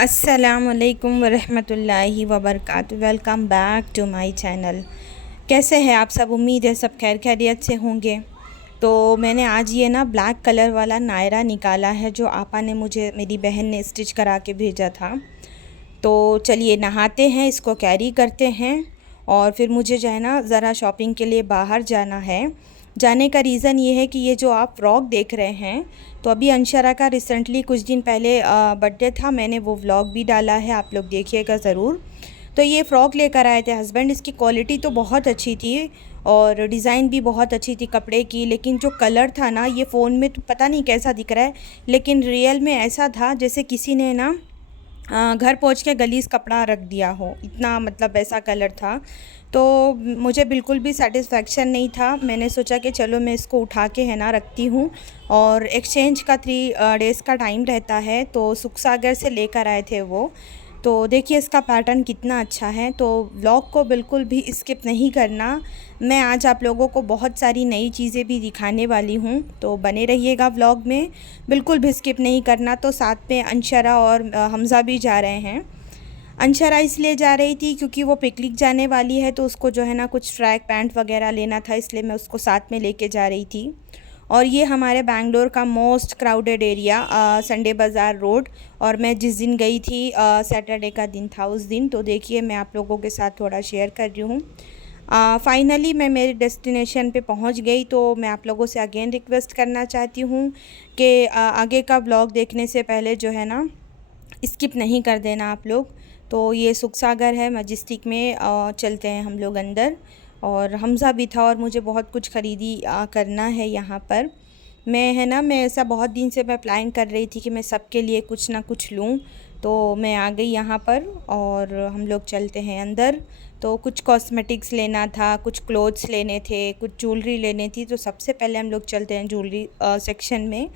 अस्सलामुअलैकुम वरहमतुल्लाहि वबरकातुहू। Welcome back to my channel. कैसे हैं आप सब? उम्मीद है सब खैर खैरियत से होंगे। तो मैंने आज ये ना ब्लैक कलर वाला नायरा निकाला है जो आपा ने मुझे, मेरी बहन ने स्टिच करा के भेजा था। तो चलिए नहाते हैं, इसको कैरी करते हैं और फिर मुझे जो है ना ज़रा शॉपिंग के लिए बाहर जाना है। जाने का रीज़न ये है कि ये जो आप व्लॉग देख रहे हैं, तो अभी अंशरा का रिसेंटली कुछ दिन पहले बर्थडे था, मैंने वो व्लॉग भी डाला है, आप लोग देखिएगा ज़रूर। तो ये फ़्रॉक लेकर आए थे हस्बैंड। इसकी क्वालिटी तो बहुत अच्छी थी और डिज़ाइन भी बहुत अच्छी थी कपड़े की, लेकिन जो कलर था ना, ये फ़ोन में तो पता नहीं कैसा दिख रहा है, लेकिन रियल में ऐसा था जैसे किसी ने ना घर पहुंच के गलीज़ कपड़ा रख दिया हो, इतना मतलब ऐसा कलर था। तो मुझे बिल्कुल भी सेटिस्फेक्शन नहीं था। मैंने सोचा कि चलो मैं इसको उठा के है ना रखती हूँ, और एक्सचेंज का 3 डेज़ का टाइम रहता है, तो सुखसागर से लेकर आए थे वो। तो देखिए इसका पैटर्न कितना अच्छा है। तो व्लॉग को बिल्कुल भी स्किप नहीं करना। मैं आज आप लोगों को बहुत सारी नई चीज़ें भी दिखाने वाली हूँ, तो बने रहिएगा व्लॉग में, बिल्कुल भी स्किप नहीं करना। तो साथ में अंशरा और हमज़ा भी जा रहे हैं। अंशरा इसलिए जा रही थी क्योंकि वो पिकनिक जाने वाली है, तो उसको जो है ना कुछ ट्रैक पैंट वगैरह लेना था, इसलिए मैं उसको साथ में लेके जा रही थी। और ये हमारे बेंगलोर का मोस्ट क्राउडेड एरिया संडे बाज़ार रोड। और मैं जिस दिन गई थी सैटरडे का दिन था उस दिन। तो देखिए मैं आप लोगों के साथ थोड़ा शेयर कर रही हूँ। फ़ाइनली मैं मेरे डेस्टिनेशन पे पहुँच गई। तो मैं आप लोगों से अगेन रिक्वेस्ट करना चाहती हूँ कि आगे का ब्लॉग देखने से पहले जो है ना स्किप नहीं कर देना आप लोग। तो ये सुखसागर है, मजिस्टिक में चलते हैं हम लोग अंदर। और हमज़ा भी था और मुझे बहुत कुछ ख़रीदी करना है यहाँ पर। मैं ऐसा बहुत दिन से मैं प्लान कर रही थी कि मैं सबके लिए कुछ ना कुछ लूँ। तो मैं आ गई यहाँ पर और हम लोग चलते हैं अंदर। तो कुछ कॉस्मेटिक्स लेना था, कुछ क्लोथ्स लेने थे, कुछ ज्वेलरी लेनी थी। तो सबसे पहले हम लोग चलते हैं ज्वेलरी सेक्शन में।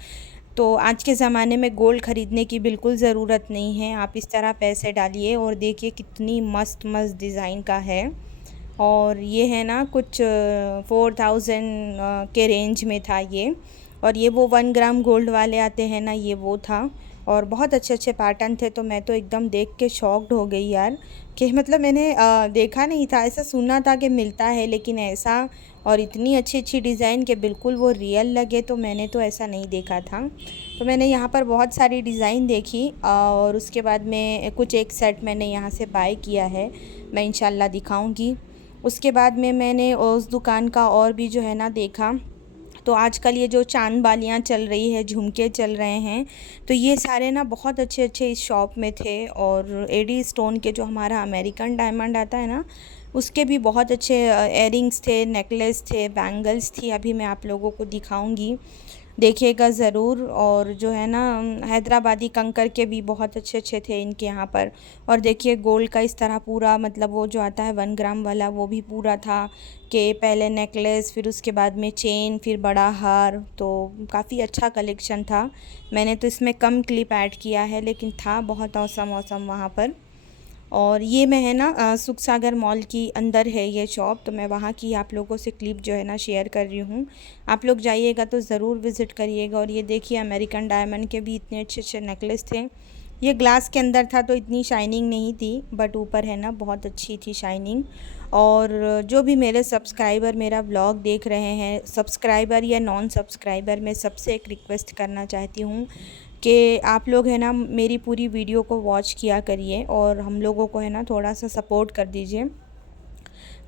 तो आज के ज़माने में गोल्ड ख़रीदने की बिल्कुल ज़रूरत नहीं है, आप इस तरह पैसे डालिए और देखिए कितनी मस्त मस्त डिज़ाइन का है। और ये है ना कुछ 4000 के रेंज में था ये। और ये वो 1 ग्राम गोल्ड वाले आते हैं ना, ये वो था। और बहुत अच्छे अच्छे पैटर्न थे, तो मैं तो एकदम देख के शॉक्ड हो गई यार, कि मतलब मैंने देखा नहीं था, ऐसा सुना था कि मिलता है, लेकिन ऐसा और इतनी अच्छी अच्छी डिज़ाइन के बिल्कुल वो रियल लगे, तो मैंने तो ऐसा नहीं देखा था। तो मैंने यहाँ पर बहुत सारी डिज़ाइन देखी और उसके बाद में कुछ एक सेट मैंने यहाँ से बाय किया है, मैं इंशाल्लाह दिखाऊंगी। उसके बाद में मैंने उस दुकान का और भी जो है ना देखा। तो आजकल ये जो चांद बालियाँ चल रही है, झुमके चल रहे हैं, तो ये सारे ना बहुत अच्छे अच्छे इस शॉप में थे। और एडी स्टोन के जो हमारा अमेरिकन डायमंड आता है ना, उसके भी बहुत अच्छे एयरिंग्स थे, नेकलेस थे, बैंगल्स थी। अभी मैं आप लोगों को दिखाऊंगी, देखिएगा ज़रूर। और जो है ना हैदराबादी कंकर के भी बहुत अच्छे अच्छे थे इनके यहाँ पर। और देखिए गोल्ड का इस तरह पूरा, मतलब वो जो आता है 1 ग्राम वाला, वो भी पूरा था कि पहले नेकलेस, फिर उसके बाद में चेन, फिर बड़ा हार। तो काफ़ी अच्छा कलेक्शन था। मैंने तो इसमें कम क्लिप ऐड किया है, लेकिन था बहुत औसम औसम वहाँ पर। और ये मैं है ना सुखसागर मॉल की अंदर है ये शॉप, तो मैं वहाँ की आप लोगों से क्लिप जो है ना शेयर कर रही हूँ। आप लोग जाइएगा तो ज़रूर विज़िट करिएगा। और ये देखिए अमेरिकन डायमंड के भी इतने अच्छे अच्छे नेकलेस थे। ये ग्लास के अंदर था तो इतनी शाइनिंग नहीं थी, बट ऊपर है ना बहुत अच्छी थी शाइनिंग। और जो भी मेरे सब्सक्राइबर मेरा ब्लॉग देख रहे हैं, सब्सक्राइबर या नॉन सब्सक्राइबर, मैं सबसे एक रिक्वेस्ट करना चाहती हूँ कि आप लोग है ना मेरी पूरी वीडियो को वॉच किया करिए और हम लोगों को है ना थोड़ा सा सपोर्ट कर दीजिए।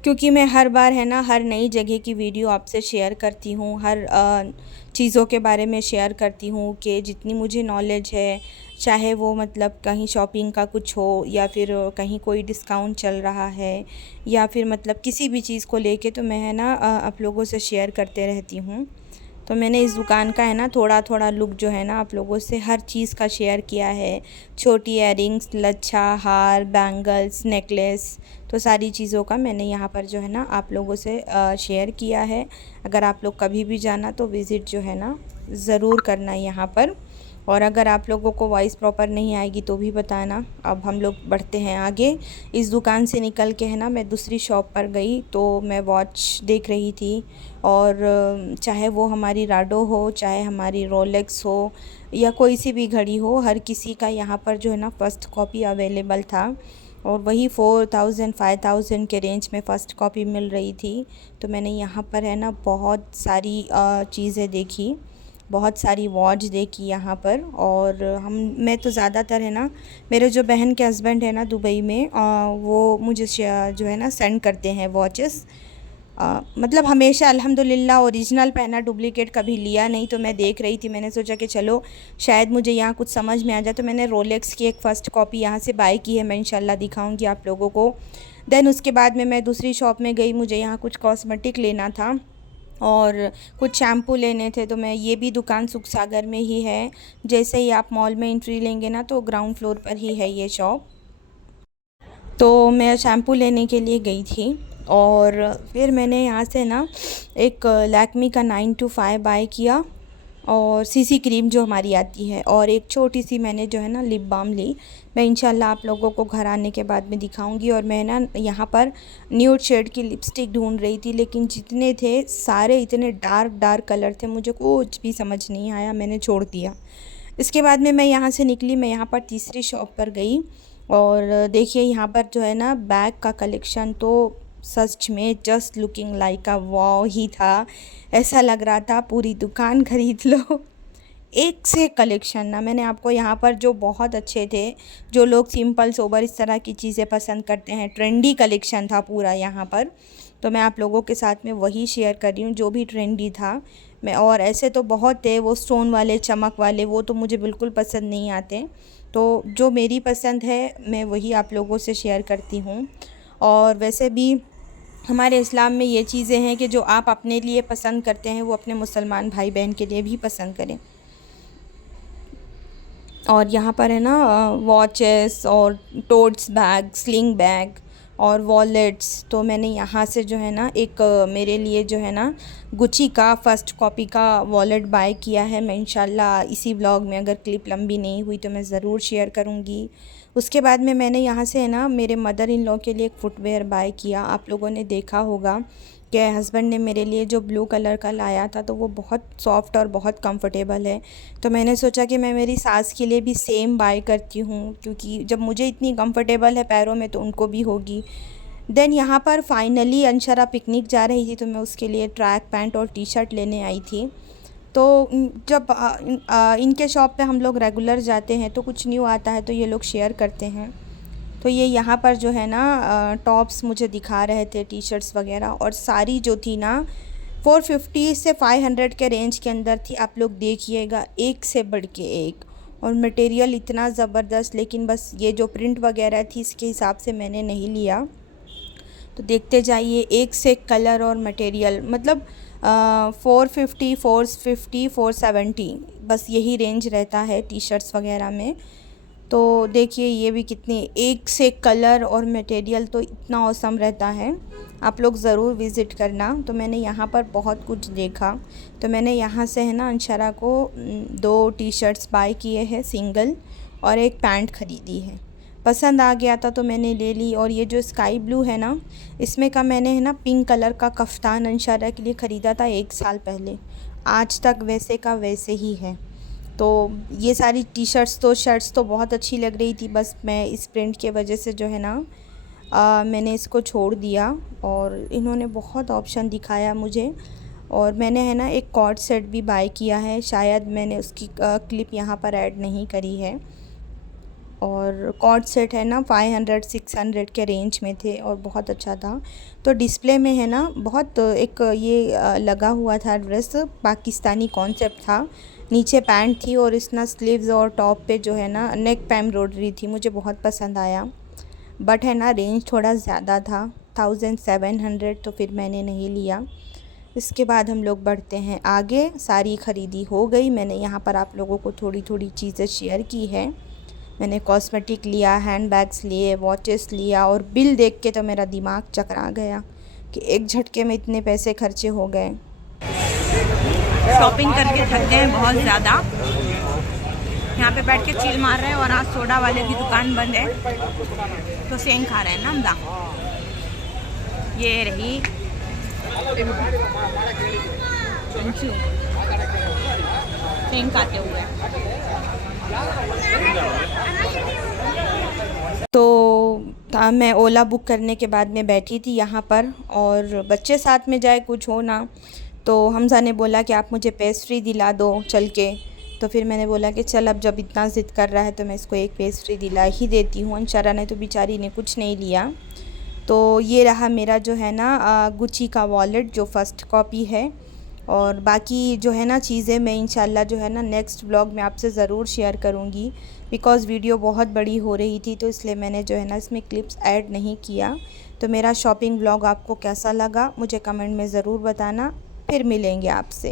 क्योंकि मैं हर बार है ना हर नई जगह की वीडियो आपसे शेयर करती हूँ, हर चीज़ों के बारे में शेयर करती हूँ कि जितनी मुझे नॉलेज है, चाहे वो मतलब कहीं शॉपिंग का कुछ हो या फिर कहीं कोई डिस्काउंट चल रहा है, या फिर मतलब किसी भी चीज़ को लेके, तो मैं है ना आप लोगों से शेयर करते रहती हूँ। तो मैंने इस दुकान का है ना थोड़ा थोड़ा लुक जो है ना आप लोगों से हर चीज़ का शेयर किया है। छोटी इयररिंग्स, लच्छा, हार, बैंगल्स, नेकलेस, तो सारी चीज़ों का मैंने यहाँ पर जो है ना आप लोगों से शेयर किया है। अगर आप लोग कभी भी जाना तो विज़िट जो है ना ज़रूर करना यहाँ पर। और अगर आप लोगों को वॉइस प्रॉपर नहीं आएगी तो भी बताना। अब हम लोग बढ़ते हैं आगे। इस दुकान से निकल के है ना मैं दूसरी शॉप पर गई, तो मैं वॉच देख रही थी। और चाहे वो हमारी राडो हो, चाहे हमारी रोलेक्स हो, या कोई सी भी घड़ी हो, हर किसी का यहाँ पर जो है ना फ़र्स्ट कॉपी अवेलेबल था। और वही 4000 5000 के रेंज में फ़र्स्ट कॉपी मिल रही थी। तो मैंने यहाँ पर है ना बहुत सारी चीज़ें देखी, बहुत सारी वॉच देखी यहाँ पर। और मैं तो ज़्यादातर है ना, मेरे जो बहन के हस्बैंड है ना दुबई में, वो मुझे जो है ना सेंड करते हैं वॉचेस। मतलब हमेशा अल्हम्दुलिल्लाह ओरिजिनल पहना, डुप्लिकेट कभी लिया नहीं। तो मैं देख रही थी, मैंने सोचा कि चलो शायद मुझे यहाँ कुछ समझ में आ जाए। तो मैंने रोलेक्स की एक फ़र्स्ट कॉपी यहाँ से बाय की है, मैं इंशाल्लाह दिखाऊंगी आप लोगों को। देन उसके बाद में मैं दूसरी शॉप में गई, मुझे यहाँ कुछ कॉस्मेटिक लेना था और कुछ शैम्पू लेने थे। तो मैं, ये भी दुकान सुख सागर में ही है। जैसे ही आप मॉल में एंट्री लेंगे ना तो ग्राउंड फ्लोर पर ही है ये शॉप। तो मैं शैम्पू लेने के लिए गई थी और फिर मैंने यहाँ से ना एक लैक्मी का 925 बाय किया, और सीसी क्रीम जो हमारी आती है, और एक छोटी सी मैंने जो है ना लिप बाम ली। मैं इंशाल्लाह आप लोगों को घर आने के बाद में दिखाऊंगी। और मैं ना यहाँ पर न्यूड शेड की लिपस्टिक ढूंढ रही थी, लेकिन जितने थे सारे इतने डार्क डार्क कलर थे, मुझे कुछ भी समझ नहीं आया, मैंने छोड़ दिया। इसके बाद में मैं यहाँ से निकली, मैं यहाँ पर तीसरी शॉप पर गई। और देखिए यहाँ पर जो है ना बैग का कलेक्शन तो सच में जस्ट लुकिंग लाइक अ वाव ही था। ऐसा लग रहा था पूरी दुकान खरीद लो। एक से कलेक्शन ना, मैंने आपको यहाँ पर जो बहुत अच्छे थे, जो लोग सिंपल सोबर इस तरह की चीज़ें पसंद करते हैं, ट्रेंडी कलेक्शन था पूरा यहाँ पर। तो मैं आप लोगों के साथ में वही शेयर कर रही हूँ जो भी ट्रेंडी था। मैं, और ऐसे तो बहुत थे वो स्टोन वाले, चमक वाले, वो तो मुझे बिल्कुल पसंद नहीं आते। तो जो मेरी पसंद है मैं वही आप लोगों से शेयर करती हूँ। और वैसे भी हमारे इस्लाम में ये चीज़ें हैं कि जो आप अपने लिए पसंद करते हैं वो अपने मुसलमान भाई बहन के लिए भी पसंद करें। और यहाँ पर है ना वॉचेस और टोट्स बैग, स्लिंग बैग और वॉलेट्स। तो मैंने यहाँ से जो है ना एक मेरे लिए जो है ना गुची का फ़र्स्ट कॉपी का वॉलेट बाय किया है। मैं इंशाल्लाह इसी ब्लॉग में, अगर क्लिप लंबी नहीं हुई तो मैं ज़रूर शेयर करूँगी। उसके बाद में मैंने यहाँ से है ना मेरे मदर इन लॉ के लिए एक फ़ुटवेयर बाय किया। आप लोगों ने देखा होगा कि हस्बैंड ने मेरे लिए जो ब्लू कलर का लाया था तो वो बहुत सॉफ्ट और बहुत कंफर्टेबल है। तो मैंने सोचा कि मैं मेरी सास के लिए भी सेम बाय करती हूँ, क्योंकि जब मुझे इतनी कंफर्टेबल है पैरों में तो उनको भी होगी। देन यहाँ पर फाइनली अंशरा पिकनिक जा रही थी, तो मैं उसके लिए ट्रैक पैंट और टी शर्ट लेने आई थी। तो जब इनके शॉप पे हम लोग रेगुलर जाते हैं तो कुछ न्यू आता है तो ये लोग शेयर करते हैं। तो ये यहाँ पर जो है ना टॉप्स मुझे दिखा रहे थे, टी शर्ट्स वगैरह, और सारी जो थी ना 450 से 500 के रेंज के अंदर थी। आप लोग देखिएगा, एक से बढ़ के एक, और मटेरियल इतना ज़बरदस्त। लेकिन बस ये जो प्रिंट वगैरह थी इसके हिसाब से मैंने नहीं लिया। तो देखते जाइए, एक से एक कलर और मटेरियल, मतलब 450 450 470 बस यही रेंज रहता है टी शर्ट्स वगैरह में। तो देखिए ये भी कितनी एक से कलर और मटेरियल तो इतना औसम रहता है। आप लोग ज़रूर विज़िट करना। तो मैंने यहाँ पर बहुत कुछ देखा, तो मैंने यहाँ से है ना अंशरा को 2 टी शर्ट्स बाय किए हैं सिंगल, और एक पैंट ख़रीदी है। पसंद आ गया था तो मैंने ले ली। और ये जो स्काई ब्लू है ना, इसमें का मैंने है ना पिंक कलर का कफ्तान अंशरा के लिए ख़रीदा था 1 साल पहले, आज तक वैसे का वैसे ही है। तो ये सारी टी शर्ट्स तो शर्ट्स तो बहुत अच्छी लग रही थी, बस मैं इस प्रिंट के वजह से जो है ना मैंने इसको छोड़ दिया। और इन्होंने बहुत ऑप्शन दिखाया मुझे। और मैंने है ना एक कॉर्ड सेट भी बाय किया है, शायद मैंने उसकी क्लिप यहाँ पर ऐड नहीं करी है। और कॉर्ड सेट है ना 500 600 के रेंज में थे और बहुत अच्छा था। तो डिस्प्ले में है ना बहुत एक ये लगा हुआ था ड्रेस, पाकिस्तानी कॉन्सेप्ट था। नीचे पैंट थी और इसना स्लीव्स और टॉप पे जो है ना नेक पे एम्ब्रॉयडरी थी, मुझे बहुत पसंद आया। बट है ना रेंज थोड़ा ज़्यादा था, 1700, तो फिर मैंने नहीं लिया। इसके बाद हम लोग बढ़ते हैं आगे। सारी ख़रीदी हो गई। मैंने यहाँ पर आप लोगों को थोड़ी थोड़ी चीज़ें शेयर की है। मैंने कॉस्मेटिक लिया, हैंड बैग्स लिए, वॉचेस लिया, और बिल देख के तो मेरा दिमाग चकरा गया कि एक झटके में इतने पैसे खर्चे हो गए। शॉपिंग करके थक गए बहुत ज़्यादा। यहाँ पे बैठ के चिल मार रहे हैं और आज सोडा वाले की दुकान बंद है तो सेंग खा रहे हैं ना हमदा। ये रही सेंग खाते हुए। तो मैं ओला बुक करने के बाद में बैठी थी यहाँ पर और बच्चे साथ में जाए कुछ हो ना, तो हमज़ा ने बोला कि आप मुझे पेस्ट्री दिला दो चल के। तो फिर मैंने बोला कि चल अब जब इतना ज़िद कर रहा है तो मैं इसको एक पेस्ट्री दिला ही देती हूँ। अंशरा ने तो बेचारी ने कुछ नहीं लिया। तो ये रहा मेरा जो है ना गुची का वॉलेट जो फ़र्स्ट कॉपी है, और बाकी जो है ना चीज़ें मैं इंशाल्लाह जो है ना नेक्स्ट व्लॉग में आपसे ज़रूर शेयर करूँगी, बिकॉज़ वीडियो बहुत बड़ी हो रही थी तो इसलिए मैंने जो है ना इसमें क्लिप्स ऐड नहीं किया। तो मेरा शॉपिंग व्लॉग आपको कैसा लगा मुझे कमेंट में ज़रूर बताना। फिर मिलेंगे आपसे।